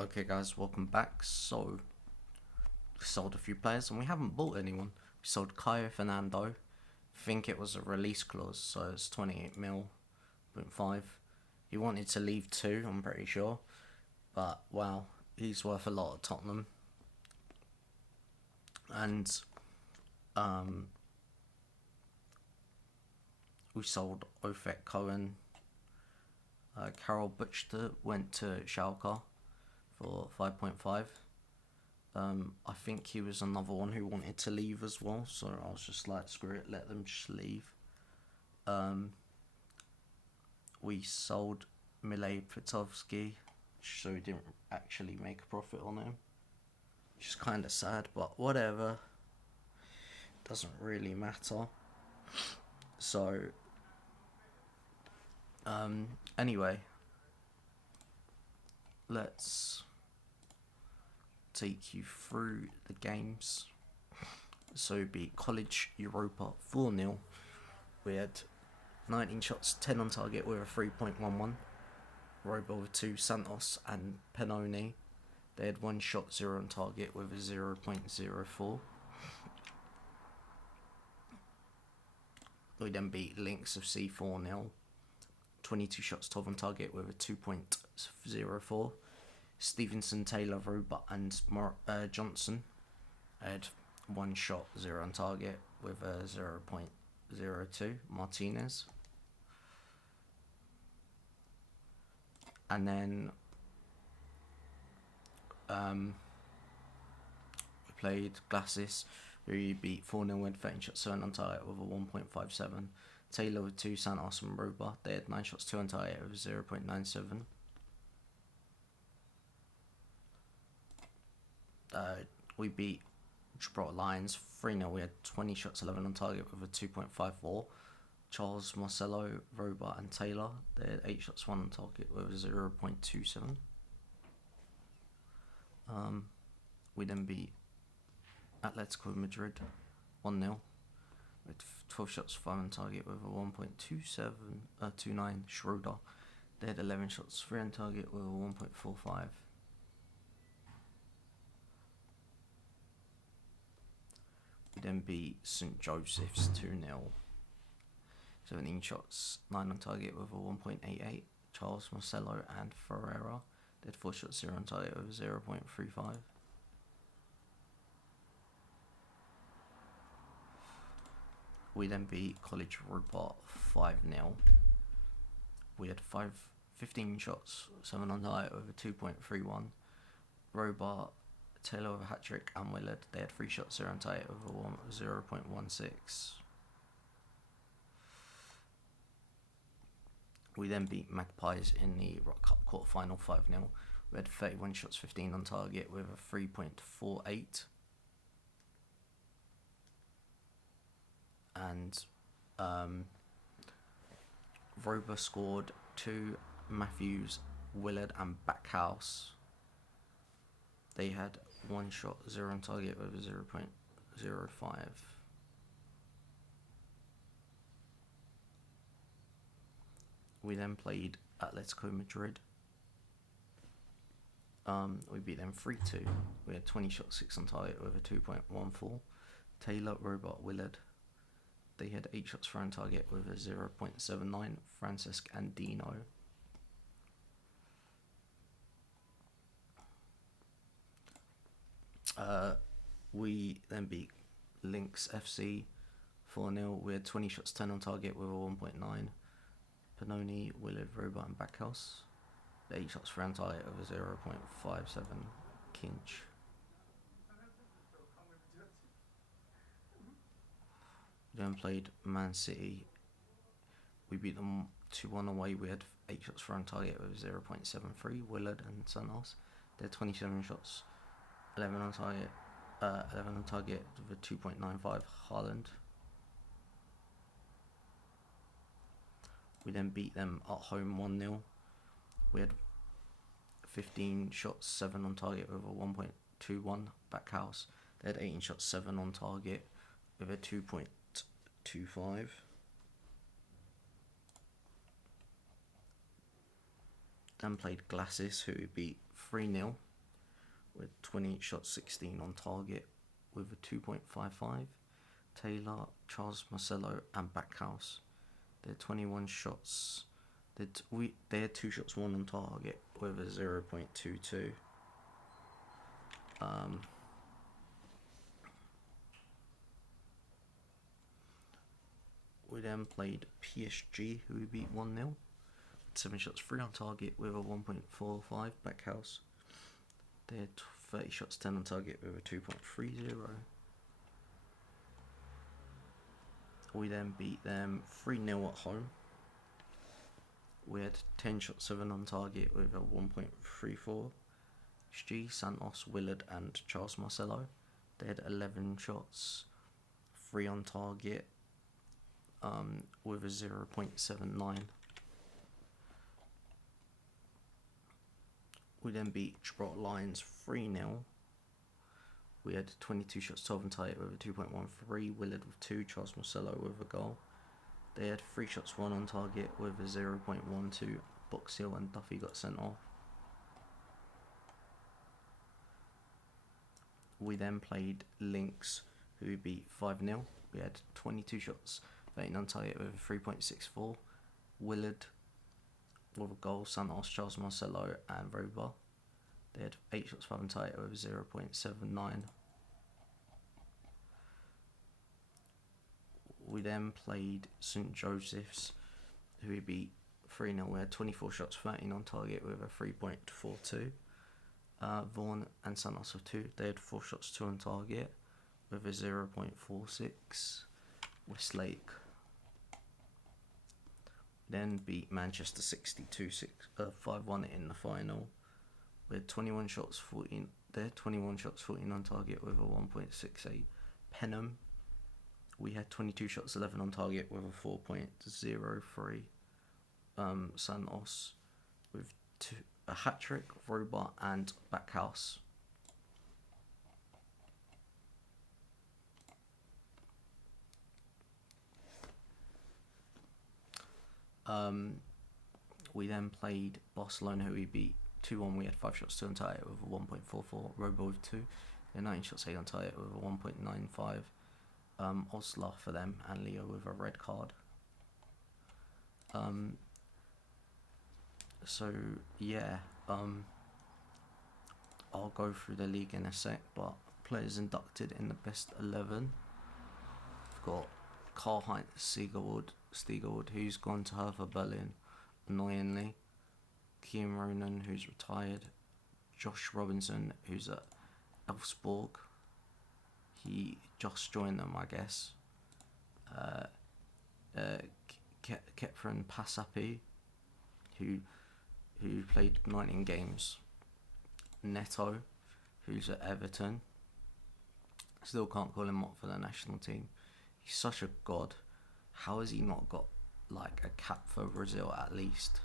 Okay guys, welcome back. So, we sold a few players and we haven't bought anyone. We sold Caio Fernando. I think it was a release clause, so it's 28 mil, point 5. He wanted to leave too, I'm pretty sure. But, wow, he's worth a lot at Tottenham. And, um, we sold Ofek Cohen. Carol Butcher went to Schalke for 5.5. I think he was another one who wanted to leave as well, so I was just like, screw it, let them just leave. We sold Milej Pitovsky, so we didn't actually make a profit on him, which is kind of sad, but whatever. Doesn't really matter. So, anyway, let's take you through the games. So, beat College Europa 4-0. We had 19 shots, 10 on target with a 3.11. Robo with 2, Santos and Pennoni. They had 1 shot, 0 on target with a 0.04. We then beat Lynx of C 4-0. 22 shots, 12 on target with a 2.04. Stevenson, Taylor, Robert and Johnson had 1 shot, 0 on target with a 0.02. Martinez. And then we played Glasses, who he beat 4-0 with 13 shots, 7 on target with a 1.57. Taylor with 2, Santos and Roba. They had 9 shots, 2 on target with 0.97. We beat Gibraltar Lions 3-0. We had 20 shots, 11 on target with a 2.54. Charles, Marcelo, Roba and Taylor. They had 8 shots, 1 on target with a 0.27. We then beat Atletico Madrid 1-0 with 12 shots, 5 on target with a 1.29. Schroeder. They had 11 shots, 3 on target with a 1.45. We then beat St Joseph's 2-0. 17 shots, 9 on target with a 1.88. Charles, Marcelo and Ferreira. They had 4 shots, 0 on target with a 0.35. We then beat College Rupert 5-0. We had 15 shots, 7 on target with a 2.31. Robart, Taylor with a hat-trick and Willard. They had 3 shots, 0 on target with a 0.16. We then beat Magpies in the Rock Cup quarter-final 5-0. We had 31 shots, 15 on target with a 3.48. And Rober scored 2, Matthews, Willard and Backhouse. They had 1 shot, 0 on target with a 0.05. We then played Atletico Madrid. We beat them 3-2. We had 20 shots, 6 on target with a 2.14. Taylor, Robert, Willard. They had 8 shots for on target with a 0.79. Francesc and Dino. We then beat Lynx FC 4-0. We had 20 shots, 10 on target with a 1.9. Pennoni, Willard, Robert and Backhouse. 8 shots for on target with a 0.57. Kinch. Then played Man City. We beat them 2-1 away. We had 8 shots for on target with 0.73. Willard and Santos. They had 27 shots, 11 on target. 11 on target with a 2.95. Haaland. We then beat them at home 1-0. We had 15 shots, 7 on target with a 1.21. Backhouse. They had 18 shots, 7 on target with a 2.25. Then played Glasses, who we beat 3-0 with 20 shots, 16 on target with a 2.55. Taylor, Charles Marcello, and Backhouse. They had 21 shots. They had 2 shots, 1 on target with a 0.22. We then played PSG, who we beat 1-0. 7 shots, 3 on target with a 1.45. Backhouse. They had 30 shots, 10 on target with a 2.30. We then beat them 3-0 at home. We had 10 shots, 7 on target with a 1.34. G, Santos, Willard, and Charles Marcello. They had 11 shots, 3 on target with a 0.79. We then beat Gibraltar Lions 3-0. We had 22 shots, 12 on target with a 2.13. Willard with 2, Charles Marcello with a goal. They had 3 shots, 1 on target with a 0.12. Box Hill and Duffy got sent off. We then played Lynx, who we beat 5-0. We had 22 shots, 13 on target with a 3.64. Willard with a goal, Santos, Charles Marcello, and Roba. They had 8 shots, 5 on target with a 0.79. We then played St Joseph's, who we beat 3-0. We had 24 shots, 13 on target with a 3.42. Vaughan and Santos with 2. They had 4 shots, 2 on target with a 0.46. Westlake then beat Manchester 5-1 in the final. We had 21 shots, 14. They had 21 shots, 14 on target with a 1.68. Penham, we had 22 shots, 11 on target with a 4.03. Santos with a hat trick, Robot, and Backhouse. We then played Barcelona, who we beat 2-1. We had 5 shots, 2 on target with a 1.44. Robo with 2. They had 9 shots, 8 on target with a 1.95. Osler for them, and Leo with a red card. So yeah, I'll go through the league in a sec, but players inducted in the best 11. We've got Karl-Heinz Steigerwald, who's gone to Hertha Berlin, annoyingly. Kian Ronan, who's retired. Josh Robinson, who's at Elfsborg. He just joined them, I guess. Kepran Passapi, who played 19 games. Neto, who's at Everton. Still can't call him up for the national team. He's such a god. How has he not got like a cap for Brazil at least?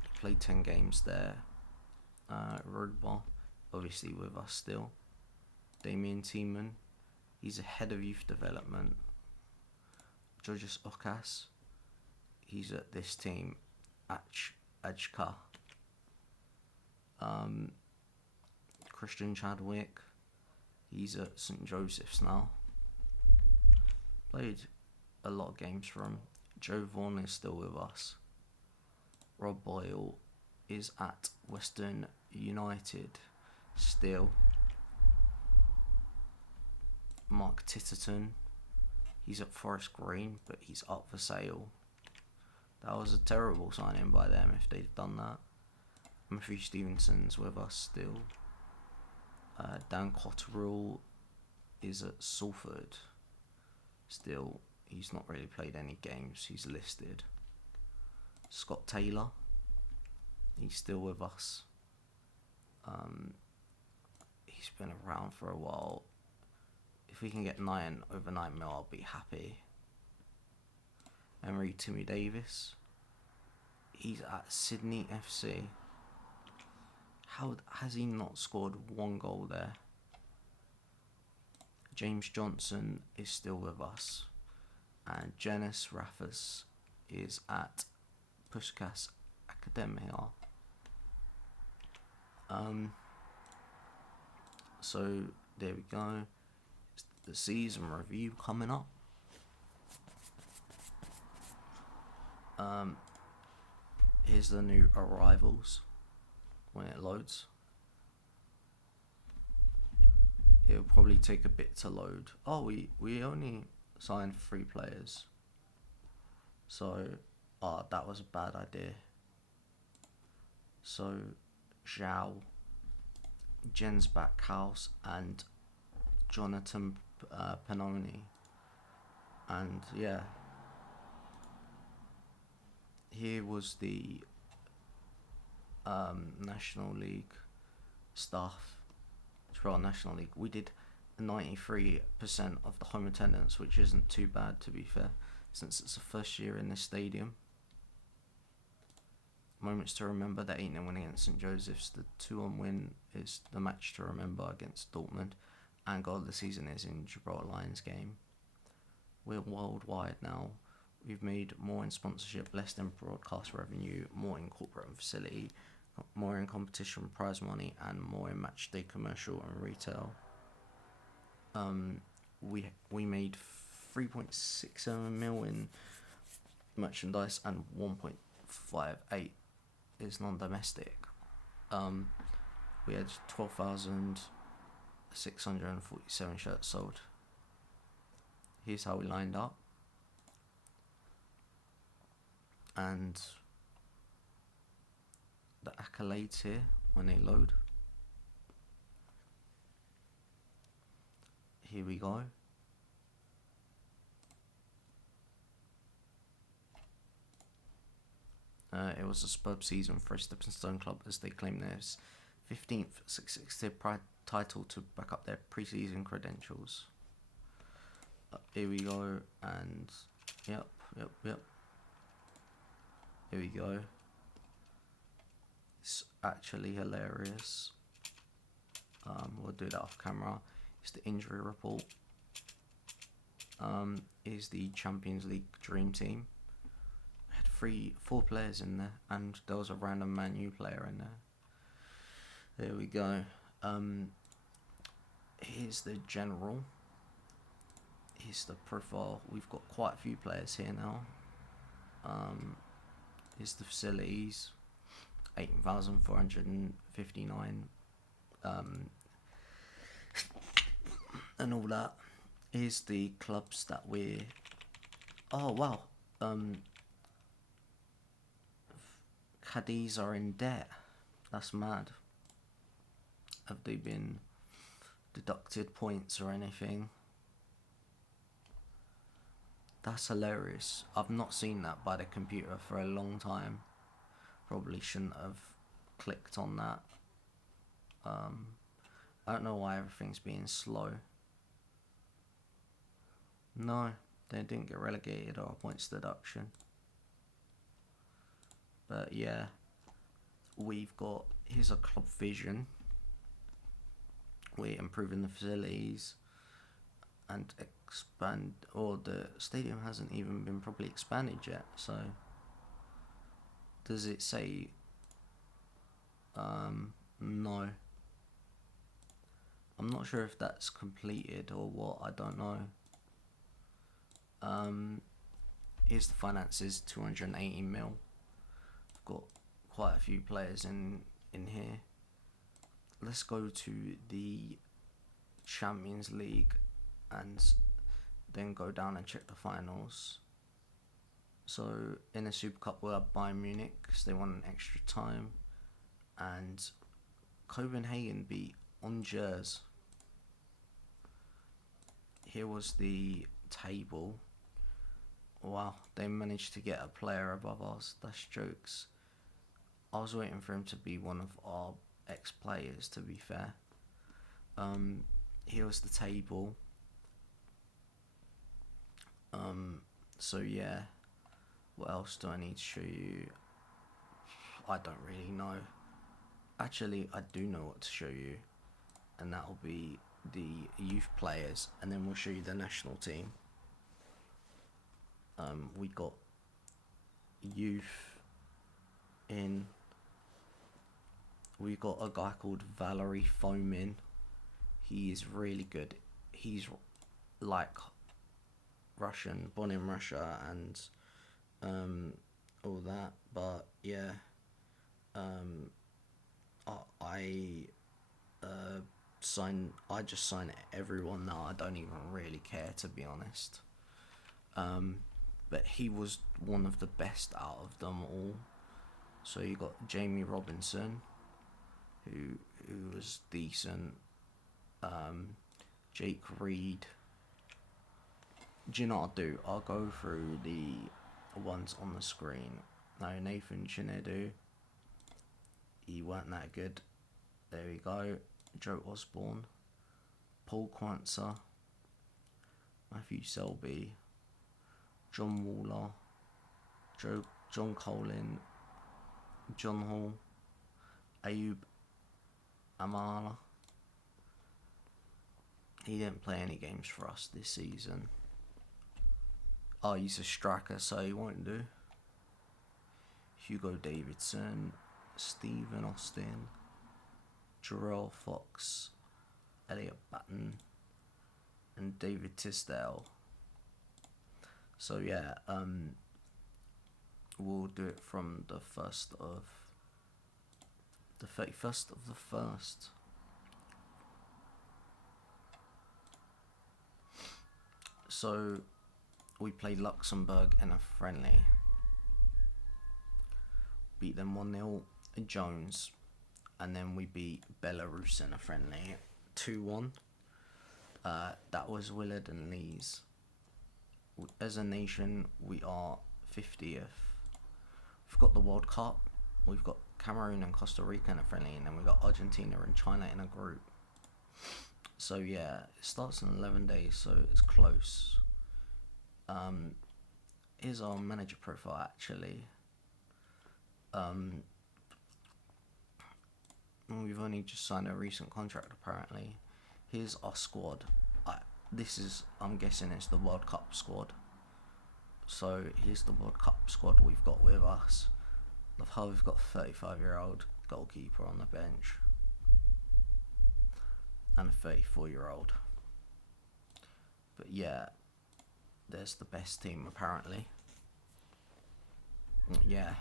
He played 10 games there. Rodba, obviously with us still. Damien Tiemann, he's a head of youth development. Georges Okas, he's at this team. Ajka. Christian Chadwick, he's at St Joseph's now. Played a lot of games for him. Joe Vaughan is still with us. Rob Boyle is at Western United still. Mark Titterton, he's at Forest Green, but he's up for sale. That was a terrible signing by them if they'd done that. Matthew Stevenson's with us still. Dan Cotterill is at Salford still. He's not really played any games. He's listed. Scott Taylor, he's still with us. He's been around for a while. If we can get 9 over 9 mil, I'll be happy. Emery Timmy Davis, he's at Sydney FC. How has he not scored 1 goal there? James Johnson is still with us. And Janice Raffas is at Puskas Academia. So there we go. It's the season review coming up. Here's the new arrivals when it loads. It'll probably take a bit to load. Oh, we only signed 3 players. So, that was a bad idea. So, Zhao, Jens Backhouse, and Jonathan Panoni. And yeah, here was the National League stuff. Gibraltar National League. We did 93% of the home attendance, which isn't too bad to be fair, since it's the first year in this stadium. Moments to remember: the 8-0 win against St Joseph's, the 2-1 win is the match to remember against Dortmund, and goal of the season is in Gibraltar Lions game. We're worldwide now. We've made more in sponsorship, less in broadcast revenue, more in corporate and facility, more in competition prize money, and more in match day commercial and retail. We made 3.67 mil in merchandise, and 1.58 is non-domestic. We had 12,647 shirts sold. Here's how we lined up. And the accolades here when they load. Here we go. It was a superb season for Stephenstone Club as they claimed their 15th successive title to back up their pre-season credentials. Here we go, and yep. Here we go. It's actually hilarious. We'll do that off camera. It's the injury report. Is the Champions League Dream Team. We had 4 players in there, and there was a random Man U player in there. There we go. Here's the general. Here's the profile. We've got quite a few players here now. Here's the facilities. 8,459 and all that. Here's the clubs that we're... Oh wow, Cadiz are in debt. That's mad. Have they been deducted points or anything? That's hilarious. I've not seen that by the computer for a long time. Probably shouldn't have clicked on that. I don't know why everything's being slow. No, they didn't get relegated or a points deduction. But yeah, we've got... Here's a club vision. We're improving the facilities and expand... Or the stadium hasn't even been properly expanded yet, so... Does it say... No. I'm not sure if that's completed or what, I don't know. Here's the finances, 280 mil. I've got quite a few players in here. Let's go to the Champions League and then go down and check the finals. So in the Super Cup we'll have Bayern Munich because they won an extra time, and Copenhagen beat Angers. Here was the table. Wow, they managed to get a player above us. That's jokes. I was waiting for him to be one of our ex-players, to be fair. Here was the table. So yeah, what else do I need to show you? I don't really know. Actually, I do know what to show you, and that'll be the youth players, and then we'll show you the national team. We got youth in We got a guy called Valery Fomin. He is really good. He's like Russian, born in Russia, and all that. But yeah, I I just sign everyone now. I don't even really care, to be honest. But he was one of the best out of them all. So you got Jamie Robinson, who was decent. Jake Reed. Do you know what I'll do? I'll go through the ones on the screen. No, Nathan Chinedu. He weren't that good. There we go. Joe Osborne. Paul Quantzer. Matthew Selby. John Waller. John Colin. John Hall. Ayub Amala. He didn't play any games for us this season. Oh, he's a striker, so he won't do. Hugo Davidson, Stephen Austin, Jarrell Fox, Elliot Batten, and David Tisdale. So yeah, we'll do it from the 31st of the 1st. So we played Luxembourg in a friendly. Beat them 1-0 Jones. And then we beat Belarus in a friendly 2-1. That was Willard and Lees. As a nation, we are 50th. We've got the World Cup. We've got Cameroon and Costa Rica in a friendly. And then we've got Argentina and China in a group. So yeah, it starts in 11 days, so it's close. Here's our manager profile actually. We've only just signed a recent contract apparently. Here's our squad. I'm guessing it's the World Cup squad. So here's the World Cup squad we've got with us. Of how we've got a 35-year-old goalkeeper on the bench. And a 34-year-old. But yeah, there's the best team apparently. Yeah.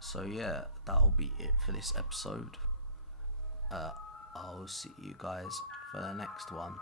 So yeah, that'll be it for this episode. I'll see you guys for the next one.